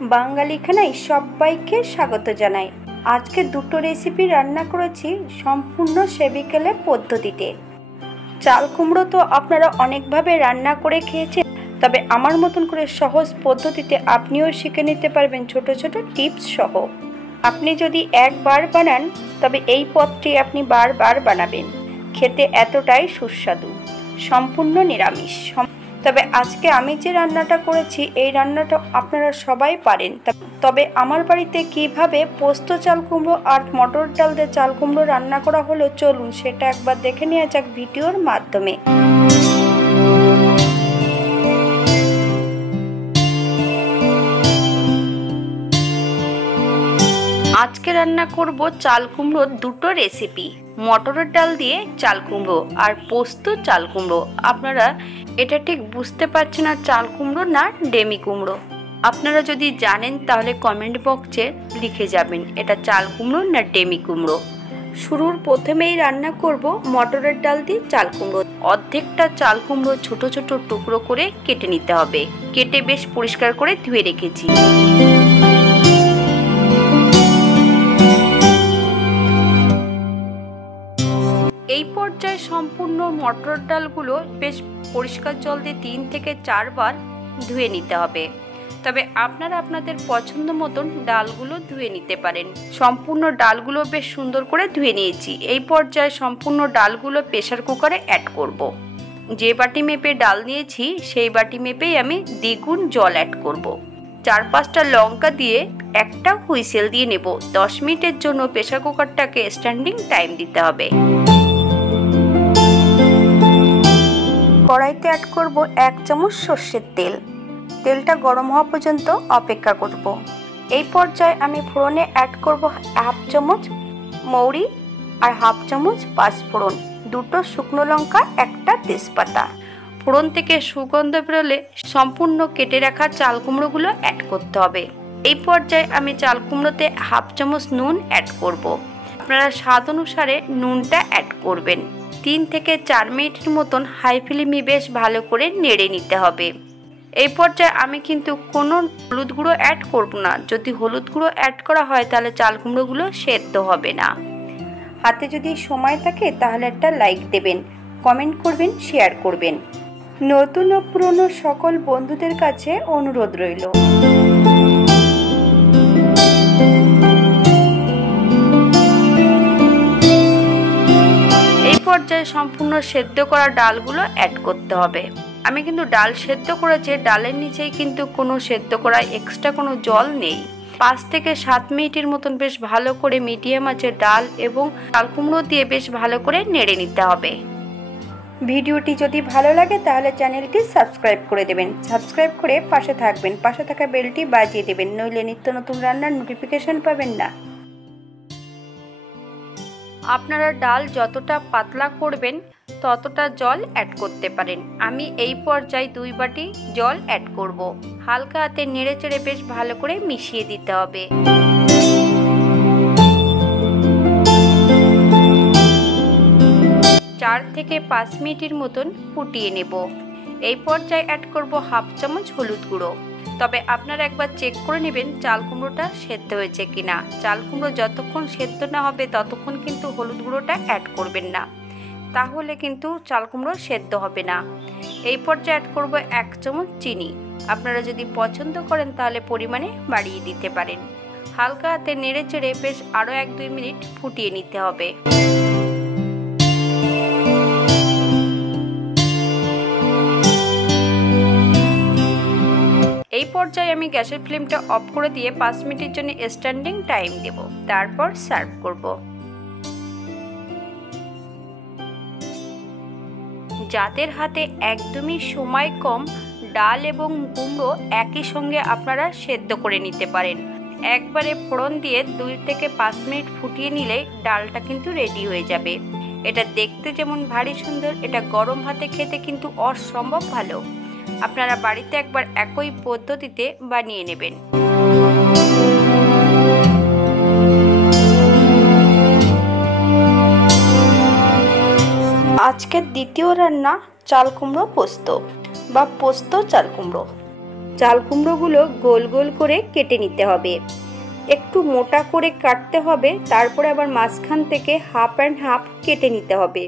বাঙালি খানায় সবাইকে স্বাগত জানাই। আজকে দুটো রেসিপি রান্না করেছি সম্পূর্ণ সেবিকেলে পদ্ধতিতে। চাল কুমড়ো তো আপনারা অনেকভাবে রান্না করে খেয়েছেন, তবে আমার মতন করে সহজ পদ্ধতিতে আপনিও শিখে নিতে পারবেন ছোট ছোট টিপস সহ। আপনি যদি একবার বানান তবে এই পদটি আপনি বারবার বানাবেন। খেতে এতটাই সুস্বাদু, সম্পূর্ণ নিরামিষ। তবে আজকে আমি যে রান্নাটা করেছি এই রান্নাটা আপনারা সবাই পারেন, তবে আমার বাড়িতে কিভাবে পোস্ত চাল কুমড়ো আর মটর ডাল দিয়ে চাল কুমড়ো রান্না করা হলো চলুন সেটা একবার দেখে নেওয়া যাক ভিডিওর মাধ্যমে। আজকে রান্না করব চাল কুমড়োর দুটো রেসিপি, মটরের ডাল দিয়ে চাল কুমড়ো আর পোস্ত চাল কুমড়ো। আপনারা এটা ঠিক বুঝতে পারছেন না চাল কুমড়ো না ডেমি কুমড়ো। আপনারা যদি জানেন তাহলে কমেন্ট বক্সে লিখে যাবেন এটা চাল কুমড়ো না ডেমি কুমড়ো। শুরুর প্রথমেই রান্না করব মটরের ডাল দিয়ে চাল কুমড়ো। অর্ধেকটা চাল কুমড়ো ছোট ছোট টুকরো করে কেটে নিতে হবে। কেটে বেশ পরিষ্কার করে ধুয়ে রেখেছি। এই পর্যায়ে সম্পূর্ণ মটর ডালগুলো বেশ পরিষ্কার জল দিয়ে 3 থেকে 4 বার ধুয়ে নিতে হবে। তবে আপনারা আপনাদের পছন্দ মতন ডালগুলো ধুয়ে নিতে পারেন। সম্পূর্ণ ডালগুলো বেশ সুন্দর করে ধুয়ে নিয়েছি। এই পর্যায়ে সম্পূর্ণ ডালগুলো প্রেসার কুকারে অ্যাড করব। যে বাটি মেপে ডাল নিয়েছি সেই বাটি মেপেই আমি দ্বিগুণ জল অ্যাড করব। 4-5টা লঙ্কা দিয়ে একটা হুইসেল দিয়ে নেব। 10 মিনিটের জন্য প্রেসার কুকারটাকে স্ট্যান্ডিং টাইম দিতে হবে। কড়াইতে অ্যাড করব 1 চামচ সর্ষের তেল। তেলটা গরম হওয়া পর্যন্ত অপেক্ষা করব। এই পর্যায়ে আমি ফোড়নে অ্যাড করব 1/2 চামচ মৌরি আর 1/2 চামচ পাঁচফোড়ন, 2টো শুকনো লঙ্কা, 1টা তেজপাতা। ফোড়ন থেকে সুগন্ধ বেরোলে সম্পূর্ণ কেটে রাখা চাল কুমড়োগুলো অ্যাড করতে হবে। এই পর্যায়ে আমি চাল কুমড়োতে 1/2 চামচ নুন অ্যাড করব। আপনারা স্বাদ অনুসারে নুনটা অ্যাড করবেন। 3 থেকে 4 মিনিটের মতন হাই ফ্লেমে বেশ ভালো করে নেড়ে নিতে হবে। এই পর্যায়ে আমি কিন্তু কোনো হলুদ গুঁড়ো অ্যাড করব না। যদি হলুদ গুঁড়ো অ্যাড করা হয় তাহলে চাল কুমড়োগুলো সেদ্ধ হবে না। হাতে যদি সময় থাকে তাহলে একটা লাইক দেবেন, কমেন্ট করবেন, শেয়ার করবেন। নতুন ও পুরনো সকল বন্ধুদের কাছে অনুরোধ রইল। পর্যায়ে সম্পূর্ণ সেদ্ধ করা ডালগুলো অ্যাড করতে হবে। আমি কিন্তু ডাল সেদ্ধ করেছি, ডালের নিচেই কিন্তু কোনো সেদ্ধ করা এক্সট্রা কোনো জল নেই। 5 থেকে 7 মিনিটের মতন বেশ ভালো করে মিডিয়াম আঁচে ডাল এবং চাল কুমড়ো দিয়ে বেশ ভালো করে নেড়ে নিতে হবে। ভিডিওটি যদি ভালো লাগে তাহলে চ্যানেলটি সাবস্ক্রাইব করে দেবেন। সাবস্ক্রাইব করে পাশে থাকবেন, পাশে থাকা বেলটি বাজিয়ে দেবেন, নইলে নিত্য নতুন রান্নার নোটিফিকেশন পাবেন না। আপনারা ডাল যতটা পাতলা করবেন ততটা জল অ্যাড করতে পারেন। আমি এই পর্যায়ে 2 বাটি জল অ্যাড করব। হালকা হাতে নেড়ে চেড়ে বেশ ভালো করে মিশিয়ে দিতে হবে। 4 থেকে 5 মিনিটের মতন ফুটিয়ে নেব। এই পর্যায়ে অ্যাড করব 1/2 চামচ হলুদ গুঁড়ো। তবে আপনারা একবার চেক করে নেবেন চাল কুমড়োটা সেদ্ধ হয়েছে কিনা। চাল কুমড়ো যতক্ষণ সেদ্ধ না হবে ততক্ষণ কিন্তু হলুদ গুঁড়োটা অ্যাড করবেন না, তাহলে কিন্তু চাল কুমড়ো সেদ্ধ হবে না। এই পর্যায়ে অ্যাড করব 1 চামচ চিনি। আপনারা যদি পছন্দ করেন তাহলে পরিমাণে বাড়িয়ে দিতে পারেন। হালকা হাতে নেড়ে চেড়ে বেশ আরও 1-2 মিনিট ফুটিয়ে নিতে হবে। এই পর্যায়ে আমি গ্যাসের ফ্লেমটা অফ করে দিয়ে 5 মিনিটের জন্য স্ট্যান্ডিং টাইম দেব। তারপর সার্ভ করব। যাদের হাতে একদমই সময় কম, ডাল এবং কুমড়ো একই সঙ্গে আপনারা সেদ্ধ করে নিতে পারেন। একবারে ফোড়ন দিয়ে 2 থেকে 5 মিনিট ফুটিয়ে নিলে ডালটা কিন্তু রেডি হয়ে যাবে। এটা দেখতে যেমন ভারী সুন্দর, এটা গরম ভাতে খেতে কিন্তু অসম্ভব ভালো। আপনারা বাড়িতে একবার একই পদ্ধতিতে বানিয়ে নেবেন। আজকের দ্বিতীয় রান্না চাল কুমড়ো পোস্ত বা পোস্ত চাল কুমড়ো। চাল কুমড়োগুলো গোল গোল করে কেটে নিতে হবে। একটু মোটা করে কাটতে হবে, তারপরে আবার মাঝখান থেকে হাফ অ্যান্ড হাফ কেটে নিতে হবে।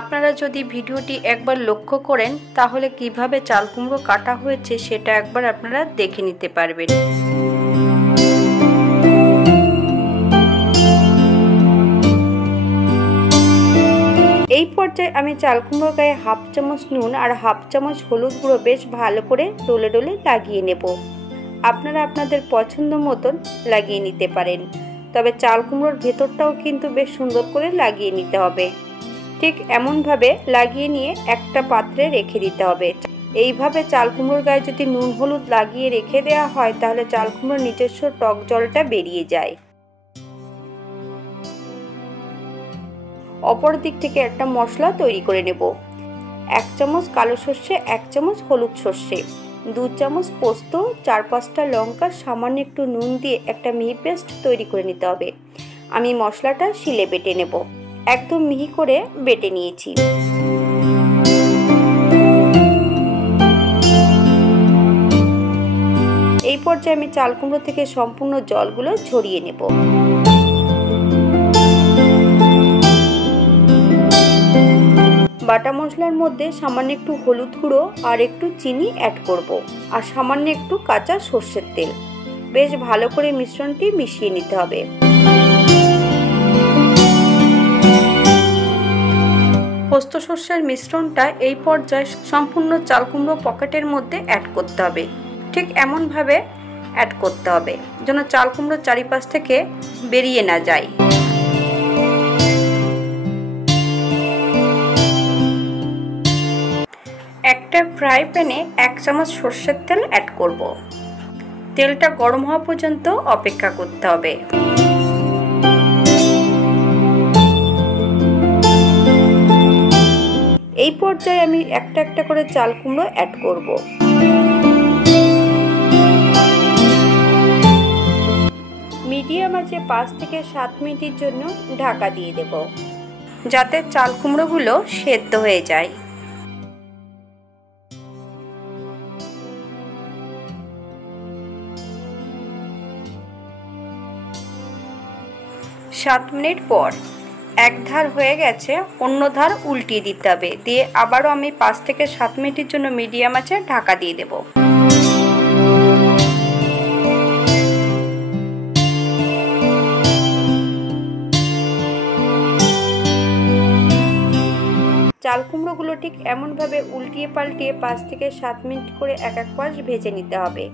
আপনারা যদি ভিডিওটি একবার লক্ষ্য করেন তাহলে কিভাবে চাল কুমড়ো কাটা হয়েছে সেটা একবার আপনারা দেখে নিতে পারবেন। এই পর্যায়ে আমি চাল কুমড়োর গায়ে হাফ চামচ নুন আর হাফ চামচ হলুদ গুঁড়ো বেশ ভালো করে ডলে ডলে লাগিয়ে নেব। আপনারা আপনাদের পছন্দ মতন লাগিয়ে নিতে পারেন, তবে চাল কুমড়োর ভেতরটাও কিন্তু বেশ সুন্দর করে লাগিয়ে নিতে হবে। ঠিক এমনভাবে লাগিয়ে নিয়ে একটা পাত্রে রেখে দিতে হবে। এইভাবে চাল কুমড়োর গায়ে যদি নুন হলুদ লাগিয়ে রেখে দেওয়া হয় তাহলে চাল কুমড়োর নিজস্ব টক জলটা বেরিয়ে যায়। অপর দিক থেকে একটা মশলা তৈরি করে নেব। 1 চামচ কালো সর্ষে, 1 চামচ হলুদ সর্ষে, 2 চামচ পোস্ত, 4-5টা লঙ্কা, সামান্য একটু নুন দিয়ে একটা মিহি পেস্ট তৈরি করে নিতে হবে। আমি মশলাটা শিলে বেটে নেব। একদম মিহি করে বেটে নিয়েছি। এই পর্যায়ে আমি চাল কুমড়ো থেকে সম্পূর্ণ জলগুলো ঝরিয়ে নেব। বাটা মশলার মধ্যে সামান্য একটু হলুদ গুঁড়ো আর একটু চিনি অ্যাড করব, আর সামান্য একটু কাঁচা সর্ষের তেল। বেশ ভালো করে মিশ্রণটি মিশিয়ে নিতে হবে। পোস্ত সর্ষের মিশ্রণটা এই পর্যায়ে সম্পূর্ণ চাল কুমড়ো পকেটের মধ্যে অ্যাড করতে হবে। ঠিক এমনভাবে অ্যাড করতে হবে যেন চাল কুমড়োর চারিপাশ থেকে বেরিয়ে না যায়। একটা ফ্রাই প্যানে 1 চামচ সর্ষের তেল অ্যাড করব। তেলটা গরম হওয়া পর্যন্ত অপেক্ষা করতে হবে। এই পর্যায়ে আমি একটা একটা করে চাল কুমড়ো অ্যাড করব। মিডিয়াম আঁচে 5 থেকে 7 মিনিটের জন্য ঢাকা দিয়ে দেব, যাতে চাল কুমড়োগুলো সেদ্ধ হয়ে যায়। সাত মিনিট পর এক ধার হয়ে গেছে, অন্য ধার উল্টিয়ে দিতে হবে। দিয়ে আবারও আমি 5 থেকে 7 মিনিটের জন্য মিডিয়াম আঁচে ঢাকা দিয়ে দেব। চাল কুমড়োগুলো ঠিক এমনভাবে উল্টিয়ে পাল্টিয়ে 5 থেকে 7 মিনিট করে এক এক পাশ ভেজে নিতে হবে।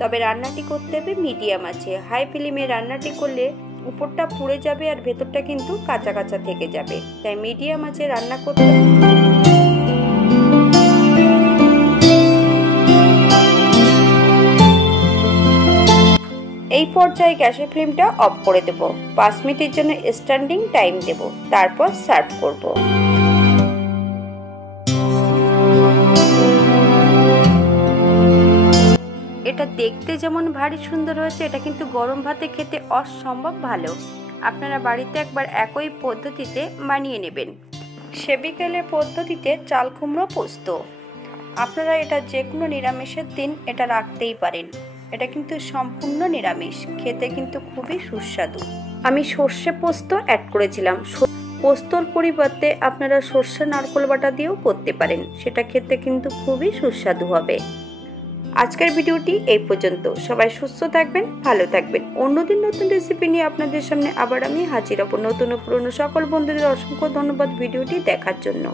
তবে রান্নাটি করতে হবে মিডিয়াম আঁচে। হাই ফ্লেমে রান্নাটি করলে উপরটা পুড়ে যাবে আর ভেতরটা কিন্তু কাঁচা কাঁচা থেকে যাবে, তাই মিডিয়াম আঁচে রান্না করতে হবে। এই পর্যায়ে গ্যাসের ফ্লেমটা অফ করে দেব। 5 মিনিটের জন্য স্ট্যান্ডিং টাইম দেব, তারপর সার্ভ করব। এটা দেখতে যেমন ভারী সুন্দর হয়েছে, এটা কিন্তু গরম ভাতে খেতে অসম্ভব ভালো। আপনারা বাড়িতে একবার একই পদ্ধতিতে বানিয়ে নেবেন। সেবিকালে পদ্ধতিতে চাল কুমড়ো পোস্ত। আপনারা এটা যে কোনো নিরামিষের দিন এটা রাখতেই পারেন। এটা কিন্তু সম্পূর্ণ নিরামিষ, খেতে কিন্তু খুবই সুস্বাদু। আমি সর্ষে পোস্ত অ্যাড করেছিলাম। পোস্তর পরিবর্তে আপনারা সর্ষে নারকেল বাটা দিয়েও করতে পারেন, সেটা খেতে কিন্তু খুবই সুস্বাদু হবে। আজকের ভিডিওটি এই পর্যন্ত। সবাই সুস্থ থাকবেন, ভালো থাকবেন। অন্যদিন নতুন রেসিপি নিয়ে আপনাদের সামনে আবার আমি হাজির হব। নতুন ও পুরনো সকল বন্ধুদের অসংখ্য ধন্যবাদ ভিডিওটি দেখার জন্য।